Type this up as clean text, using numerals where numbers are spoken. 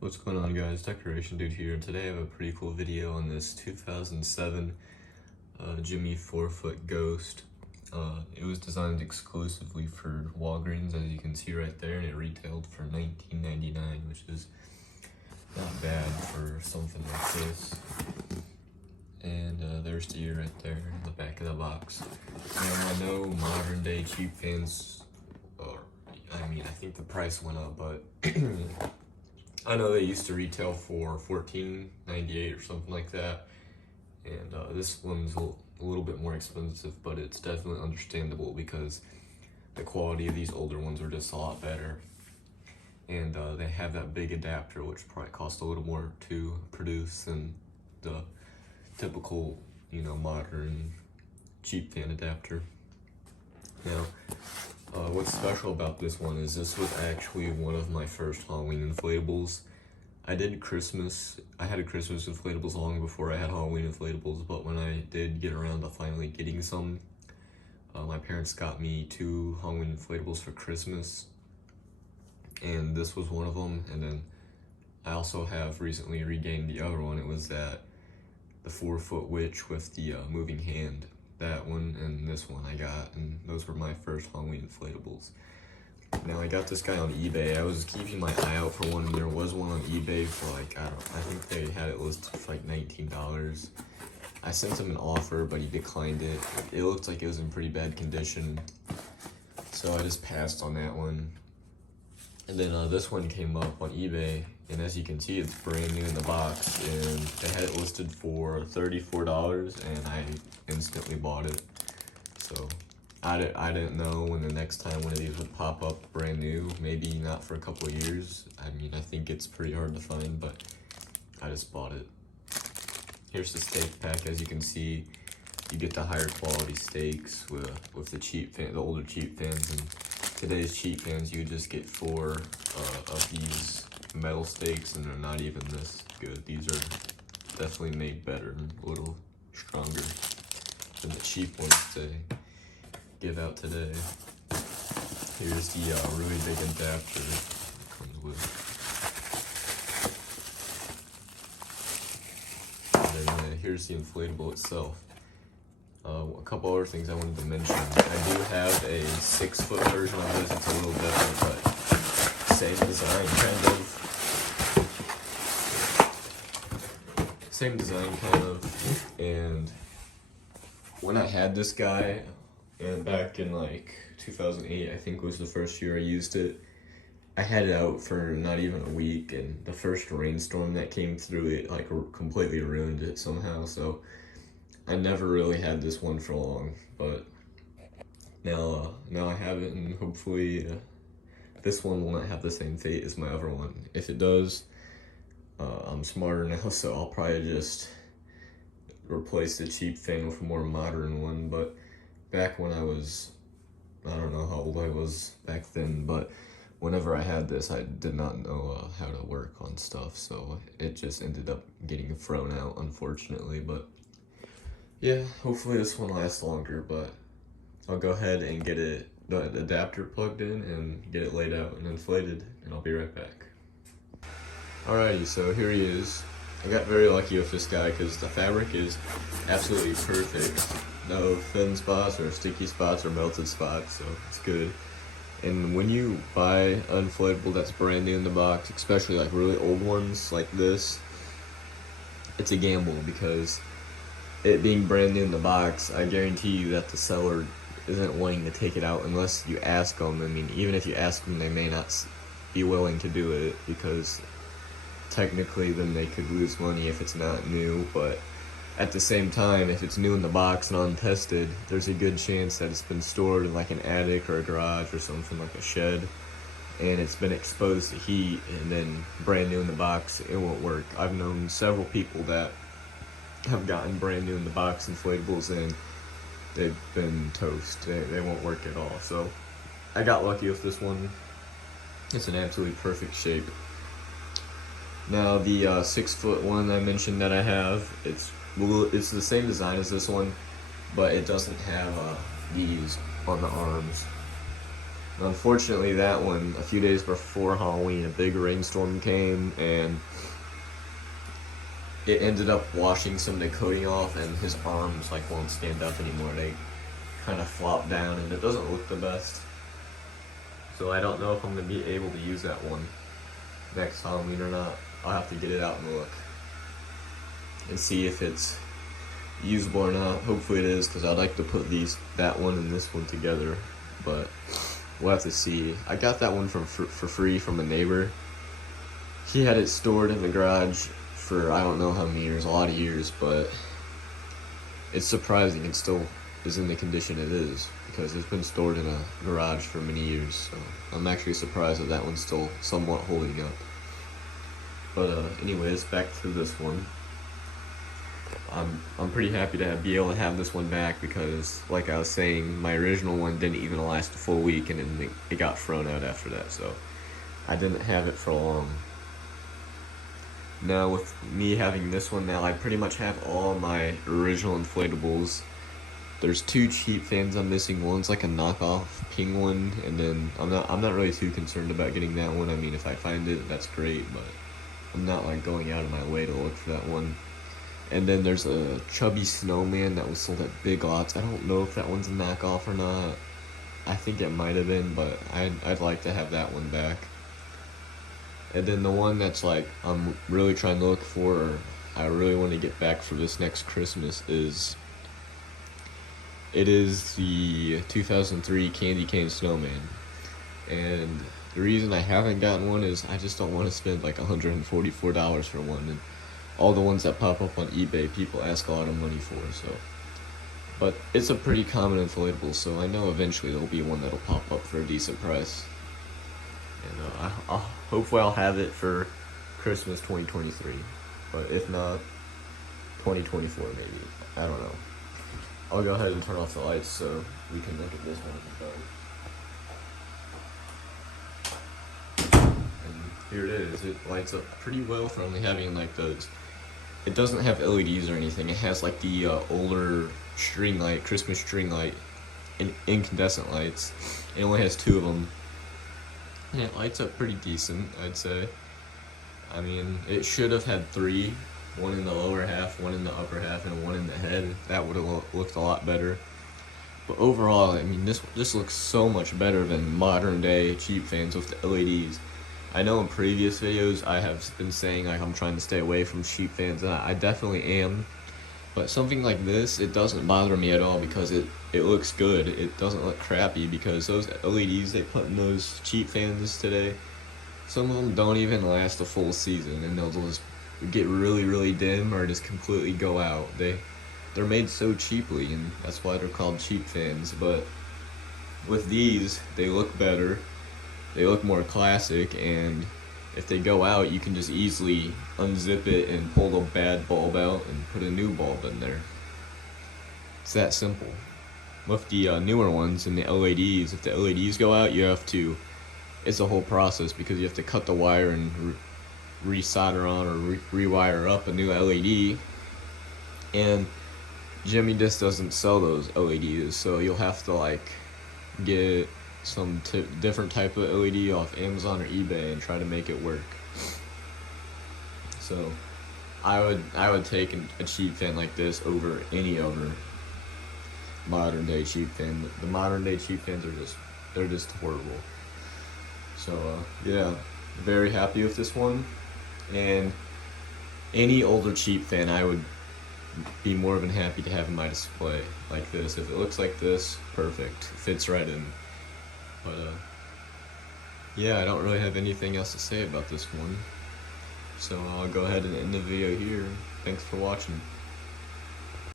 What's going on, guys? Decoration Dude here, and today I have a pretty cool video on this 2007 Gemmy 4-foot Ghost. It was designed exclusively for Walgreens, as you can see right there, and it retailed for $19.99, which is not bad for something like this. And there's the ear right there in the back of the box. Now, I know modern day cheap fans, I think the price went up, but I know they used to retail for $14.98 or something like that, and this one's a little bit more expensive, but it's definitely understandable because the quality of these older ones are just a lot better, and they have that big adapter, which probably costs a little more to produce than the typical, modern cheap fan adapter. Now, what's special about this one is this was actually one of my first Halloween inflatables. I had Christmas inflatables long before I had Halloween inflatables, but when I did get around to finally getting some, my parents got me 2 Halloween inflatables for Christmas, and this was one of them. And then I also have recently regained the other one. It was the 4-foot witch with the moving hand. That one and this one I got, and those were my first Halloween inflatables. Now, I got this guy on eBay. I was keeping my eye out for one, and there was one on eBay for I think they had it listed for like $19. I sent him an offer, but he declined it. It looked like it was in pretty bad condition, so I just passed on that one. And then this one came up on eBay, and as you can see, it's brand new in the box, and they had it listed for $34, and I instantly bought it. So I didn't know when the next time one of these would pop up brand new, maybe not for a couple of years. I think it's pretty hard to find, but I just bought it. Here's the steak pack. As you can see, you get the higher quality steaks with the older cheap fans, and today's cheap fans, you just get 4 of these metal steaks, and they're not even this good. These are definitely made better and a little stronger than the cheap ones they give out today. Here's the really big adapter it comes with. And then here's the inflatable itself. A couple other things I wanted to mention. I do have a 6-foot version of this. It's a little different, but same design, kind of. And when I had this guy, and back in like 2008, I think was the first year I used it, I had it out for not even a week, and the first rainstorm that came through it like completely ruined it somehow. So I never really had this one for long, but now I have it, and hopefully this one will not have the same fate as my other one. If it does, I'm smarter now, so I'll probably just replace the cheap fan with a more modern one. But back when I don't know how old I was back then, but whenever I had this, I did not know how to work on stuff, so it just ended up getting thrown out, unfortunately. But yeah, hopefully this one lasts longer, but I'll go ahead and get the adapter plugged in and get it laid out and inflated, and I'll be right back. Alrighty, so here he is. I got very lucky with this guy because the fabric is absolutely perfect. No thin spots or sticky spots or melted spots, so it's good. And when you buy an inflatable that's brand new in the box, especially like really old ones like this, it's a gamble because it being brand new in the box, I guarantee you that the seller isn't wanting to take it out unless you ask them. I mean, even if you ask them, they may not be willing to do it because technically then they could lose money if it's not new. But at the same time, if it's new in the box and untested, there's a good chance that it's been stored in like an attic or a garage or something like a shed, and it's been exposed to heat, and then brand new in the box, it won't work. I've known several people that have gotten brand new in the box inflatables, and they've been toast. They won't work at all. So I got lucky with this one. It's an absolutely perfect shape. Now the 6-foot one I mentioned that I have, it's the same design as this one, but it doesn't have these on the arms. Unfortunately, that one, a few days before Halloween, a big rainstorm came and it ended up washing some of the coating off, and his arms like won't stand up anymore. They kind of flop down and it doesn't look the best. So I don't know if I'm going to be able to use that one next Halloween or not. I'll have to get it out and look and see if it's usable or not. Hopefully it is, because I'd like to put that one and this one together, but we'll have to see. I got that one for free from a neighbor. He had it stored in the garage for I don't know how many years, a lot of years, but it's surprising it still is in the condition it is, because it's been stored in a garage for many years, so I'm actually surprised that one's still somewhat holding up. But anyways, back to this one. I'm pretty happy to be able to have this one back, because like I was saying, my original one didn't even last a full week, and then it got thrown out after that, so I didn't have it for long. Now with me having this one now, I pretty much have all my original inflatables. There's 2 cheap fans I'm missing. One's like a knockoff penguin, and then I'm not really too concerned about getting that one. I mean, if I find it, that's great, but I'm not like going out of my way to look for that one. And then there's a chubby snowman that was sold at Big Lots. I don't know if that one's a knockoff or not. I think it might have been, but I'd like to have that one back. And then the one that's like I'm really trying to look for, or I really want to get back for this next Christmas, is the 2003 Candy Cane Snowman. And the reason I haven't gotten one is I just don't want to spend like $144 for one. And all the ones that pop up on eBay, people ask a lot of money for, so. But it's a pretty common inflatable, so I know eventually there'll be one that'll pop up for a decent price. And hopefully I'll have it for Christmas 2023. But if not, 2024 maybe. I don't know. I'll go ahead and turn off the lights so we can look at this one in the dark. And here it is. It lights up pretty well for only having like those. It doesn't have LEDs or anything. It has like the older string light, Christmas string light, incandescent lights. It only has 2 of them. And it lights up pretty decent, I'd say. I mean, it should have had 3. 1 in the lower half, 1 in the upper half, and 1 in the head. That would have looked a lot better. But overall, I mean, this looks so much better than modern day cheap fans with the LEDs. I know in previous videos I have been saying like I'm trying to stay away from cheap fans, and I definitely am. But something like this, it doesn't bother me at all, because it looks good. It doesn't look crappy, because those LEDs they put in those cheap fans today, some of them don't even last a full season, and they'll just get really dim or just completely go out. They're made so cheaply, and that's why they're called cheap fans. But with these, they look better, they look more classic, and if they go out, you can just easily unzip it and pull the bad bulb out and put a new bulb in there. It's that simple. With the newer ones and the LEDs, if the LEDs go out, it's a whole process, because you have to cut the wire and re-solder on or rewire up a new LED, and Gemmy just doesn't sell those LEDs, so you'll have to like get some different type of LED off Amazon or eBay and try to make it work. So I would take a cheap fan like this over any other modern day cheap fan. The modern day cheap fans are just horrible. So yeah, very happy with this one. And any older cheap fan I would be more than happy to have in my display like this. If it looks like this, perfect, fits right in. But yeah, I don't really have anything else to say about this one, so I'll go ahead and end the video here. Thanks for watching.